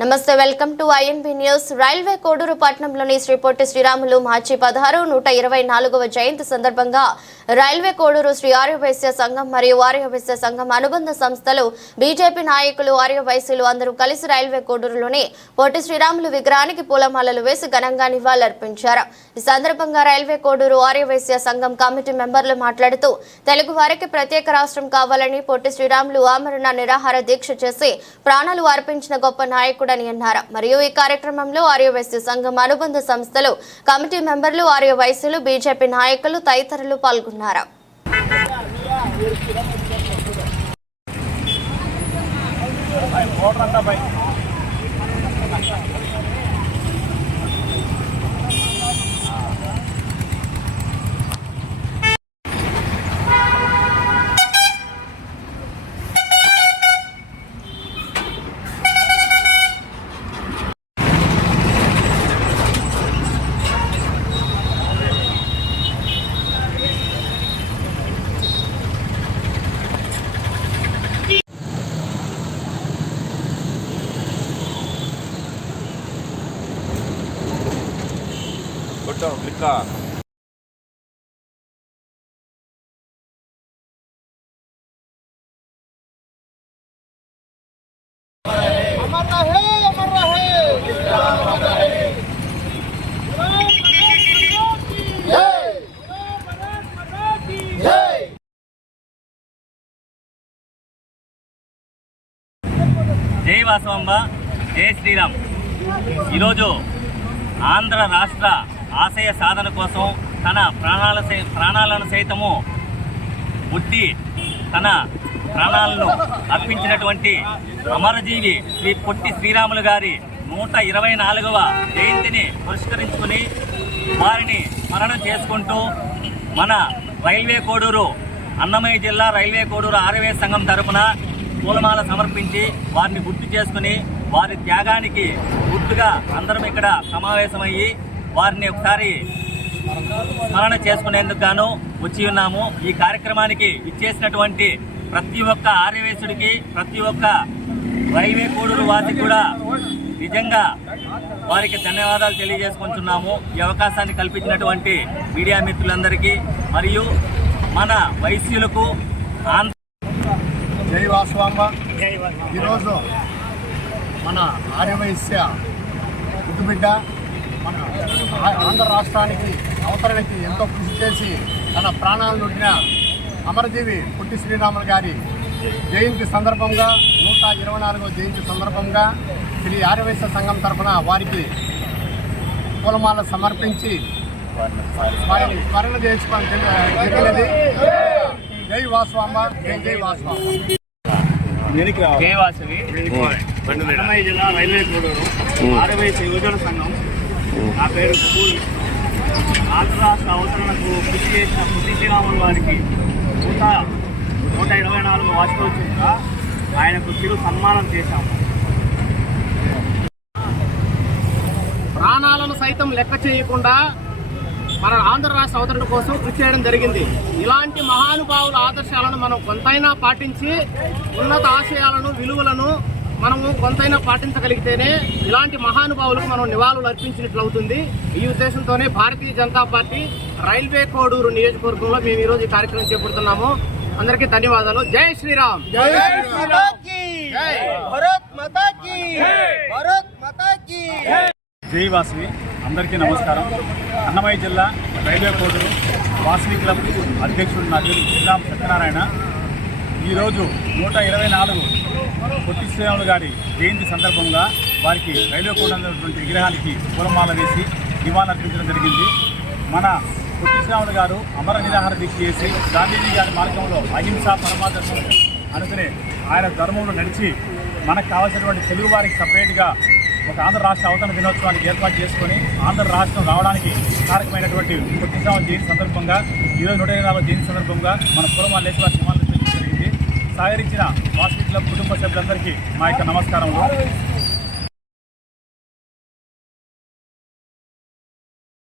నమస్తే welcome to INB news. Railway Koduru పట్టణంలోని శ్రీ పొట్టి శ్రీరాములు మార్చి పదహారు నూట ఇరవై నాలుగవ జయంతి సందర్భంగా రైల్వే కోడూరు శ్రీ ఆర్యవైశ్య సంఘం మరియు ఆర్యవైశ్య సంఘం అనుబంధ సంస్థలు బీజేపీ నాయకులు ఆర్యవైశ్యులు అందరూ కలిసి రైల్వే కోడూరులోని పొట్టి శ్రీరాములు విగ్రహానికి పూలమాలలు వేసి ఘనంగా నివాళులర్పించారు. ఈ సందర్భంగా రైల్వే కోడూరు ఆర్యవైశ్య సంఘం కమిటీ మెంబర్లు మాట్లాడుతూ తెలుగు వారికి ప్రత్యేక రాష్ట్రం కావాలని పొట్టి శ్రీరాములు ఆమరణ నిరాహార దీక్ష చేసి ప్రాణాలు అర్పించిన గొప్ప నాయకుడు నాయకుడని అన్నారు మరియు ఈ కార్యక్రమంలో ఆర్యవైశ్య సంఘం అనుబంధ సంస్థలు కమిటీ మెంబర్లు ఆర్యవైశ్యులు బీజేపీ నాయకులు తదితరులు పాల్గొన్నారు కొట్టాం మొత్తం క్లిక్ జై వాసవంబ జై శ్రీరామ్. ఈరోజు ఆంధ్ర రాష్ట్ర ఆశయ సాధన కోసం తన ప్రాణాల సై- ప్రాణాలను సైతము బుద్ధి తన ప్రాణాలను అర్పించినటువంటి అమరజీవి శ్రీ పొట్టి శ్రీరాములు గారి నూట ఇరవై నాలుగవ జయంతిని పురస్కరించుకుని వారిని స్మరణం చేసుకుంటూ మన రైల్వే కోడూరు అన్నమయ్య జిల్లా రైల్వే కోడూరు ఆరవే సంఘం తరపున పూలమాల సమర్పించి వారిని గుర్తు చేసుకుని వారి త్యాగానికి గుర్తుగా అందరం ఇక్కడ సమావేశమయ్యి వారిని ఒకసారి స్మరణ చేసుకునేందుకు గాను వచ్చి ఉన్నాము. ఈ కార్యక్రమానికి ఇచ్చేసినటువంటి ప్రతి ఒక్క ఆర్యవేశుడికి ప్రతి ఒక్క రైల్వే కోడూరు వారికి కూడా నిజంగా వారికి ధన్యవాదాలు తెలియజేసుకుంటున్నాము. ఈ అవకాశాన్ని కల్పించినటువంటి మీడియా మిత్రులందరికీ మరియు మన వైశ్యులకు ఆంధ్ర జై వాసవాంబ ఈరోజు మన ఆర్యవైశ్య పుట్టుబిడ్డ మన ఆంధ్ర రాష్ట్రానికి అవతరణకి ఎంతో కృషి చేసి తన ప్రాణాలను నొట్టిన అమరజీవి పుట్టి శ్రీరాములు గారి జయంతి సందర్భంగా నూట ఇరవై నాలుగో జయంతి సందర్భంగా శ్రీ ఆర్యవైశ్య సంఘం తరఫున వారికి పూలమాల సమర్పించి వారిని స్మరణ చేసుకోవడం జరి- జరిగినది. జై వాసవాంబ జై జై వాసవాంబ. జై వాసవి. అన్నమయ్య జిల్లా రైల్వే కోడూరు ఆరవైశ్య యువజన సంఘం నా పేరు ఆంధ్ర రాష్ట్ర అవతరణకు కృషి చేసిన కృషి శ్రీరాములు వారికి నూట నూట ఇరవై నాలుగు వార్షికోత్సవంగా ఆయనకు చిరు సన్మానం చేశాము. ప్రాణాలను సైతం లెక్క చేయకుండా మన ఆంధ్ర రాష్ట్ర అవతరణ కోసం కృషి చేయడం జరిగింది. ఇలాంటి మహానుభావుల ఆదర్శాలను మనం కొంతైనా పాటించి ఉన్నత ఆశయాలను విలువలను మనము కొంతైనా పాటించగలిగితేనే ఇలాంటి మహానుభావులకు మనం నివాళులు అర్పించినట్లు అవుతుంది. ఈ ఉద్దేశంతోనే భారతీయ జనతా పార్టీ రైల్వే కోడూరు నియోజకవర్గంలో మేము ఈరోజు ఈ కార్యక్రమం చేపడుతున్నాము. అందరికీ ధన్యవాదాలు. జై శ్రీరామ్. జై వాసవి. అందరికీ నమస్కారం. అన్నమయ్య జిల్లా రైల్వే కోర్టు వాసవి క్లబ్ అధ్యక్షుడు నా పేరు శ్రీరామ్ సత్యనారాయణ. ఈరోజు నూట ఇరవై నాలుగు పొట్టి శ్రీరాములు గారి జయంతి సందర్భంగా వారికి రైల్వే కోర్టు ఉన్నటువంటి విగ్రహానికి పూలమాల వేసి నివాళులర్పించడం జరిగింది. మన పొట్టి శ్రీరాములు గారు అమర నిరాహార దీక్ష చేసి గాంధీజీ గారి మార్గంలో అహింసా పరమాదర్శం అనుకునే ఆయన ధర్మంలో నడిచి మనకు కావాల్సినటువంటి తెలుగు వారికి సపరేట్గా ఒక ఆంధ్ర రాష్ట్ర అవతరణ దినోత్సవానికి ఏర్పాటు చేసుకొని ఆంధ్ర రాష్ట్రం రావడానికి కారకమైనటువంటి పుట్టినసామ జయంతి సందర్భంగా ఈరోజు నూట ఇరవై నాలుగు జయంతి సందర్భంగా మన పూర్వం లేచి వారి సహకరించిన వాసవి క్లబ్ కుటుంబ సభ్యులందరికీ మా యొక్క నమస్కారములు.